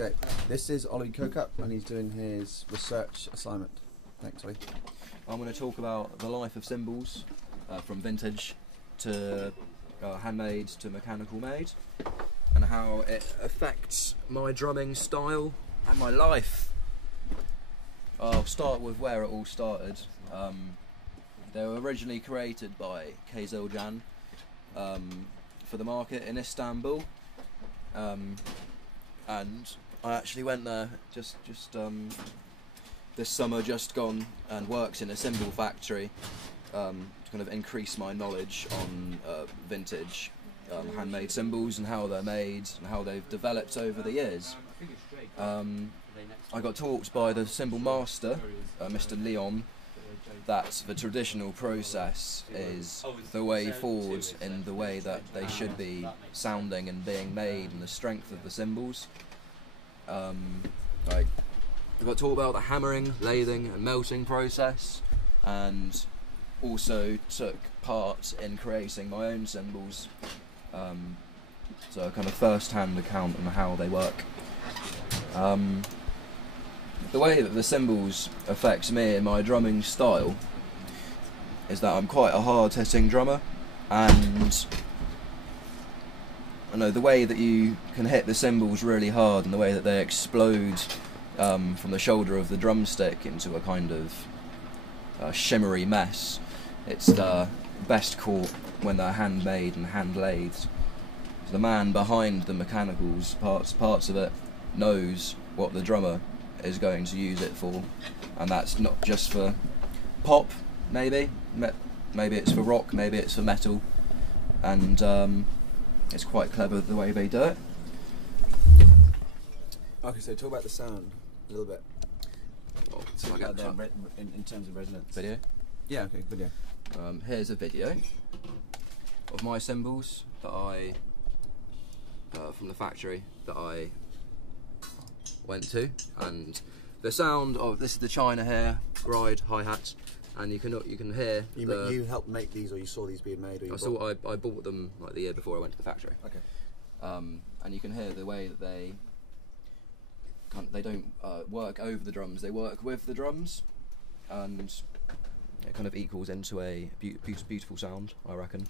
Okay, this is Ollie Cocup and he's doing his research assignment. Thanks, Ollie. I'm going to talk about the life of cymbals, from vintage to handmade to mechanical made, and how it affects my drumming style and my life. I'll start with where it all started. They were originally created by Jan for the market in Istanbul, and I actually went there just this summer just gone and worked in a cymbal factory to kind of increase my knowledge on vintage handmade cymbals and how they're made and how they've developed over the years. I got taught by the cymbal master, Mr. Leon, that the traditional process is the way forward in the way that they should be sounding and being made, and the strength of the cymbals. I got taught about the hammering, lathing and melting process, and also took part in creating my own cymbals, so a kind of first-hand account on how they work. The way that the cymbals affects me and my drumming style is that I'm quite a hard-hitting drummer, and I know the way that you can hit the cymbals really hard and the way that they explode from the shoulder of the drumstick into a kind of shimmery mess. It's best caught when they're handmade and hand-lathed. The man behind the mechanicals, parts of it, knows what the drummer is going to use it for, and that's not just for pop, maybe it's for rock, maybe it's for metal, and it's quite clever the way they do it. Okay, so talk about the sound a little bit. Oh, so I get in terms of resonance. video. Yeah, okay, video. Here's a video of my cymbals that I from the factory that I went to, and the sound of this is the China here, ride, hi-hats, and you can hear. You helped make these, or you saw these being made, or I bought them like the year before I went to the factory. Okay. And you can hear the way that they don't work over the drums; they work with the drums, and it kind of equals into a beautiful sound, I reckon.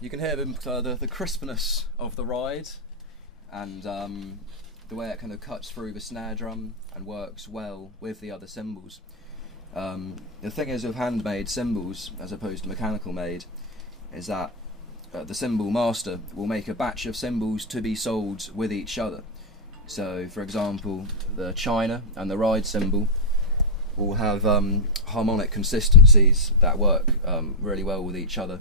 You can hear the crispness of the ride, and the way it kind of cuts through the snare drum and works well with the other cymbals. The thing is with handmade cymbals, as opposed to mechanical made, is that the cymbal master will make a batch of cymbals to be sold with each other. So, for example, the China and the ride cymbal will have harmonic consistencies that work really well with each other.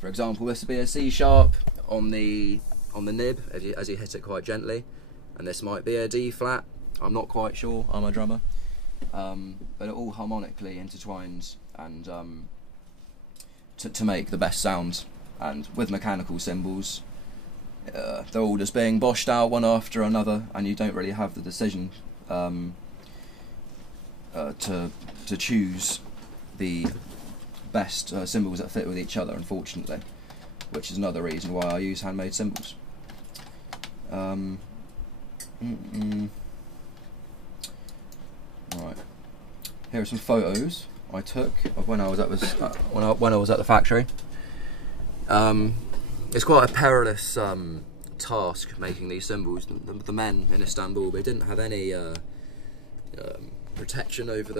For example, this would be a C sharp on the nib as you hit it quite gently, and this might be a D flat. I'm not quite sure. I'm a drummer, but it all harmonically intertwines and to make the best sound. And with mechanical cymbals, they're all just being boshed out one after another, and you don't really have the decision to choose the best cymbals that fit with each other, unfortunately, which is another reason why I use handmade cymbals. Right, here are some photos I took of when I was at when I was at the factory. It's quite a perilous task making these cymbals. The men in Istanbul, they didn't have any protection over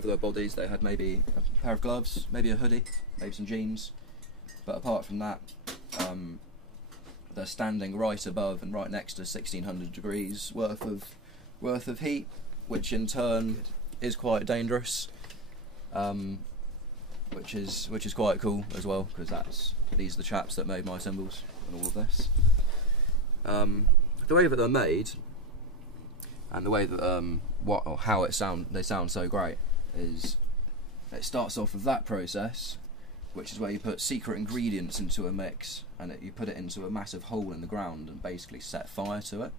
their bodies. They had maybe a pair of gloves, maybe a hoodie, maybe some jeans, but apart from that, they're standing right above and right next to 1600 degrees worth of heat, which in turn is quite dangerous. which is quite cool as well, because these are the chaps that made my cymbals and all of this. The way that they're made and the way that how they sound so great is it starts off with that process, which is where you put secret ingredients into a mix and you put it into a massive hole in the ground and basically set fire to it,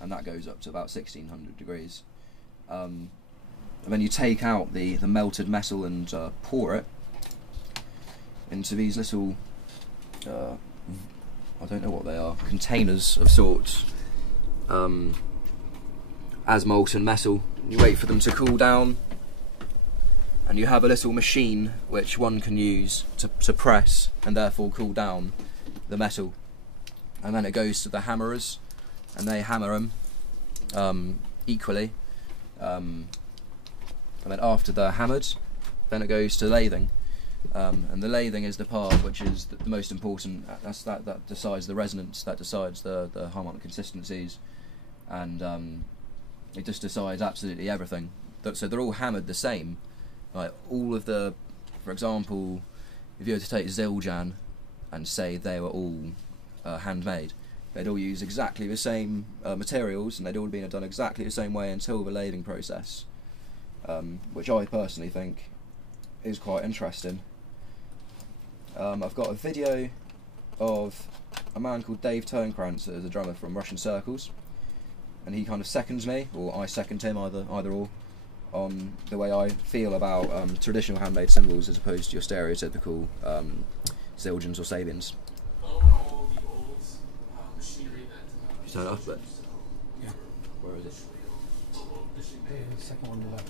and that goes up to about 1600 degrees. And then you take out the melted metal and pour it into these little, I don't know what they are, containers of sorts, as molten metal. You wait for them to cool down, and you have a little machine which one can use to press and therefore cool down the metal. And then it goes to the hammerers, and they hammer them equally. And then after they're hammered, then it goes to lathing. And the lathing is the part which is the most important. That decides the resonance, that decides the harmonic consistencies, and it just decides absolutely everything. So they're all hammered the same. Like all of the, for example, if you were to take Zildjian and say they were all handmade, they'd all use exactly the same materials, and they'd all been done exactly the same way until the lathing process, which I personally think is quite interesting. I've got a video of a man called Dave Turnkrantz, who's a drummer from Russian Circles, and he kind of seconds me, or I second him, either or, on the way I feel about traditional handmade cymbals as opposed to your stereotypical Zildjians or Sabians. All the old machinery that Turn it off a bit. Yeah. Where is it? The second one to the left.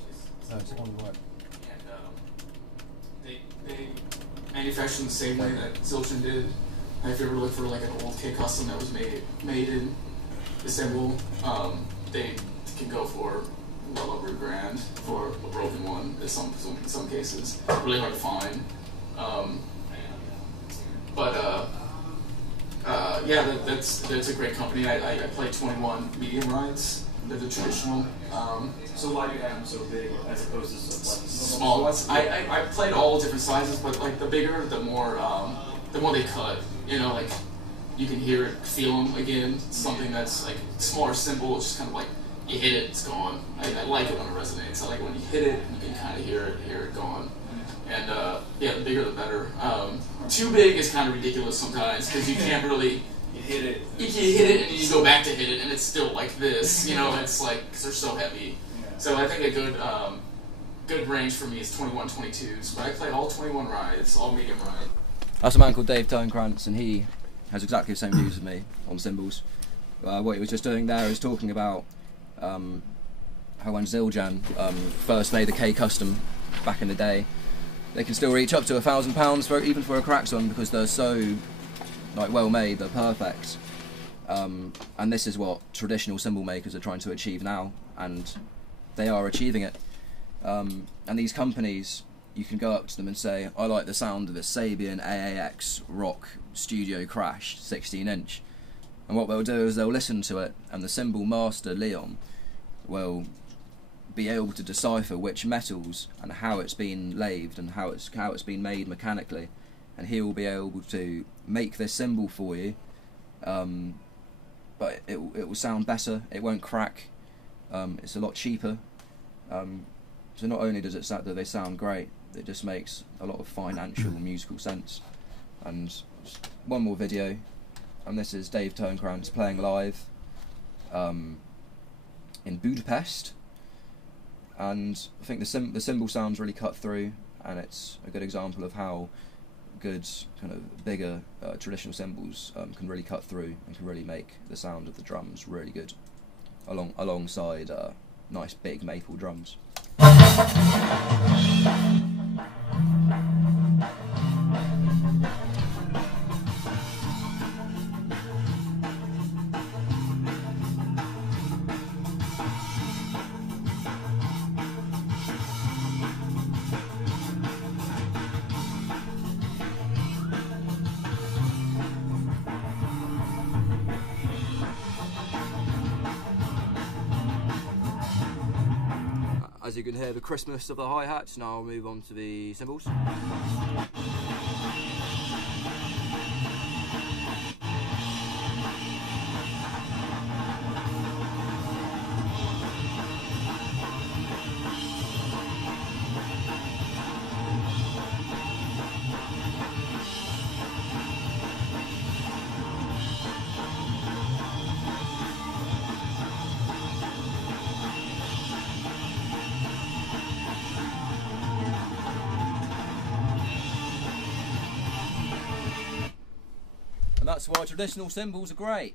No, second one to the right. And they manufacture in the same way that Zildjian did. And if you ever look for like an old kit custom that was made in Istanbul, they can go for well over $1,000 for a broken one. In some cases, really hard to find. Yeah, that's a great company. I play 21 medium rides. They're the traditional. So why do you have them so big as opposed to Small ones. I played all different sizes, but like the bigger, the more they cut. You know, like you can hear it, feel them again. It's something that's like smaller cymbal. It's just kind of like you hit it, it's gone. I like it when it resonates. I like it when you hit it, you can kind of hear it gone. And yeah, the bigger the better. Too big is kind of ridiculous sometimes because you can't really. You hit it. You hit it and then you go back to hit it and it's still like this. You know, it's like because they're so heavy. Yeah. So I think a good range for me is 21, 22s. But I played all 21 rides, all medium ride. That's a man called Dave Turnkrantz, and he has exactly the same views as me on cymbals. What he was just doing there is talking about how when Zildjian first made the K Custom back in the day, they can still reach up to £1,000 even for a cracked one because they're so like well made, they're perfect. And this is what traditional cymbal makers are trying to achieve now, and they are achieving it. And these companies, you can go up to them and say, I like the sound of this Sabian AAX Rock Studio Crash 16-inch. And what they'll do is they'll listen to it, and the cymbal master, Leon, will be able to decipher which metals and how it's been lathed and how it's been made mechanically. And he will be able to make this cymbal for you, but it will sound better, it won't crack, it's a lot cheaper. So not only do they sound great, it just makes a lot of financial musical sense. And one more video, and this is Dave Turnkrantz playing live in Budapest, and I think the cymbal sounds really cut through, and it's a good example of how good kind of bigger traditional cymbals can really cut through and can really make the sound of the drums really good, alongside nice big maple drums. you can hear the crispness of the hi-hats. Now I'll move on to the cymbals. And that's why traditional cymbals are great.